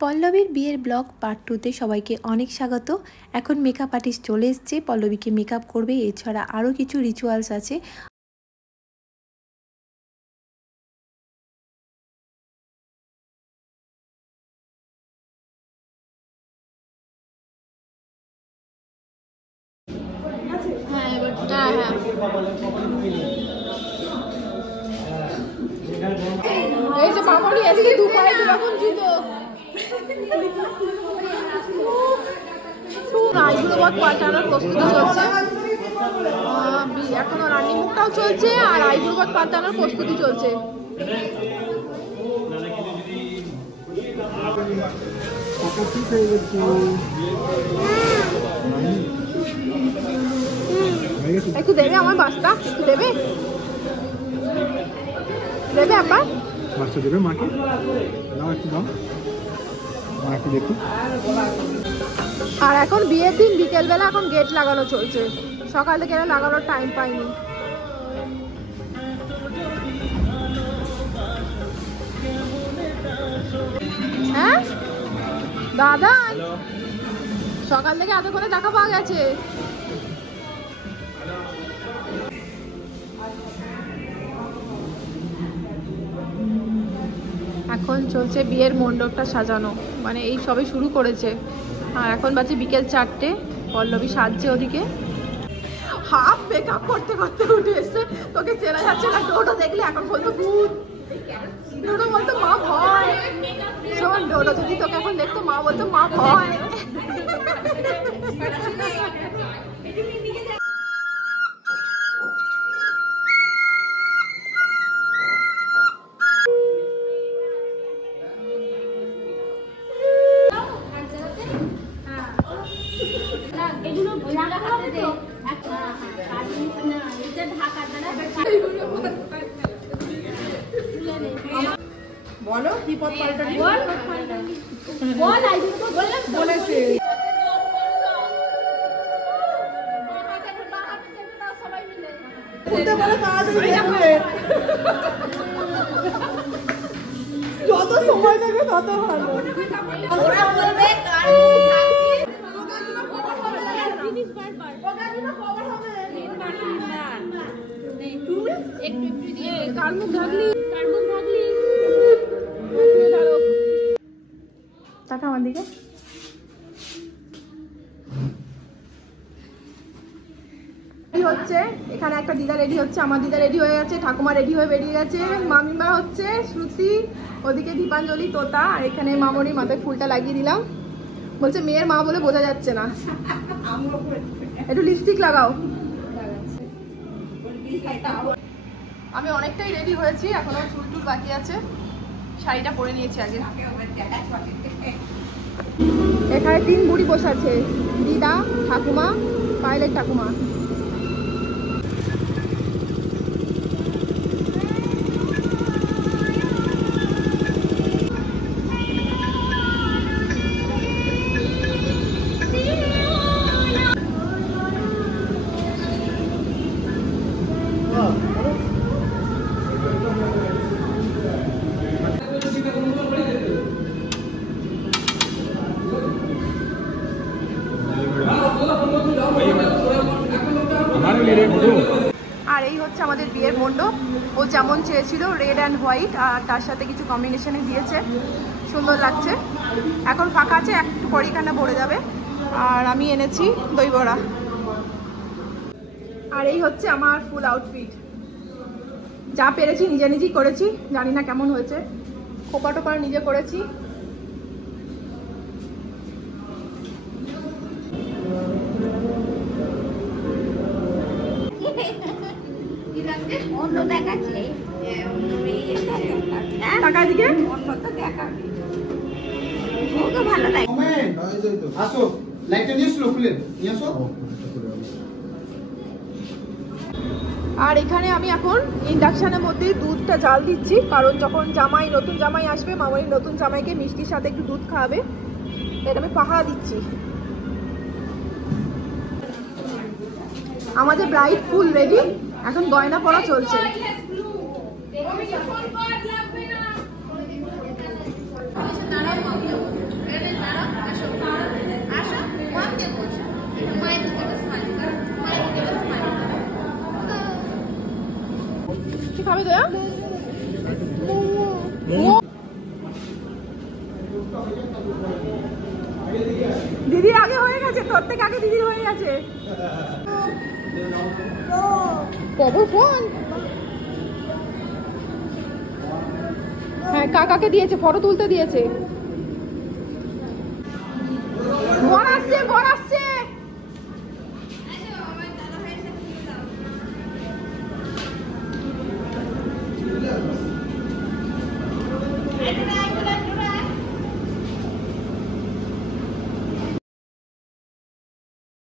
পল্লবীর বিয়ের blog part 2তে সবাইকে অনেক স্বাগত। এখন মেকআপ আর্টিস্ট চলে এসছে, পল্লবীকে মেকআপ করবে। এছাড়া আরও কিছু রিচুয়ালস আছে। এই যে মামনি আজকে দুপায়ে দুরকম জুতো। আইব্রো পাল্টানোর প্রস্তুতি চলছে, এখনো রান্নি মুখটাও চলছে আর আইব্রো পাল্টানোর প্রস্তুতি চলছে। একটু দেবে আমার বাস্তা, একটু দেবে দেবে আপা, বাচ্চা দেবে মাকে, দাও একটু দাও, মা একটু দেখো। আর এখন বিয়ের দিন বিকেলবেলা এখন গেট লাগানো চলছে, সকাল থেকে লাগানোর টাইম পাইনি। হ্যাঁ দাদা, সকাল থেকে এতক্ষণে দেখা পাওয়া গেছে। এখন চলছে বিয়ের মণ্ডপটা সাজানো, মানে এই সবে শুরু করেছে। আর এখন বাজে বিকেল 4টে, পল্লবী সাজছে ওদিকে। হাফ মেকআপ করতে করতে উঠে এসছে, তোকে চেনা যাচ্ছে না। ডোডো দেখলে এখন বলতো ভূত, ডোডো বলতো মা ভয়। শোন, ডোডো যদি তোকে এখন দেখতো মা বলতো মা ভয়। বলো কি পথ পাল্টালি, বল আইডিয়া বললাম বলেছে। যত সময় লাগে তত ভালো। আমার দিকে হচ্ছে, এখানে একটা দিদা রেডি হচ্ছে, আমার দিদা রেডি হয়ে গেছে, ঠাকুমা রেডি হয়ে বেরিয়ে গেছে, মামিমা হচ্ছে, শ্রুতি, ওদিকে দীপাঞ্জলি, তোতা, আর এখানে মামনি মাথায় ফুলটা লাগিয়ে দিলাম। বলছে মেয়ের মা বলে বোঝা যাচ্ছে না, একটু লিপস্টিক লাগাও। আমি অনেকটাই রেডি হয়েছি, এখনো চুল টুল বাকি আছে। শাড়িটা পরে নিয়েছি আগে। এখানে 3 বুড়ি বসে আছে, দিদা, ঠাকুমা, পায়েলের ঠাকুমা। আর এই হচ্ছে আমাদের বিয়ের মণ্ডপ। ও যেমন চেয়েছিল, রেড অ্যান্ড হোয়াইট, আর তার সাথে কিছু কম্বিনেশনে দিয়েছে, সুন্দর লাগছে। এখন ফাঁকা আছে, একটু পরে এখানে ভরে যাবে। আর আমি এনেছি দই বড়া। আর এই হচ্ছে আমার ফুল আউটফিট, যা পেরেছি নিজে নিজেই করেছি, জানি না কেমন হয়েছে। খোপা টোপা নিজে করেছি। আর এখানে আমি এখন ইন্ডাকশনের মধ্যে দুধটা জাল দিচ্ছি, কারণ যখন জামাই, নতুন জামাই আসবে, মামনির নতুন জামাইকে মিষ্টির সাথে একটু দুধ খাওয়াবে, এটা আমি পাহারা দিচ্ছি। আমাদের ব্রাইড ফুল রেডি, এখন গয়না পরা চলছে। খাবে দয়া? দিদির আগে হয়ে গেছে, তোর থেকে আগে দিদির হয়ে গেছে। কবর ফোন, হ্যাঁ কাকাকে দিয়েছে, ফটো তুলতে দিয়েছে। বর আসছে, বর আসছে।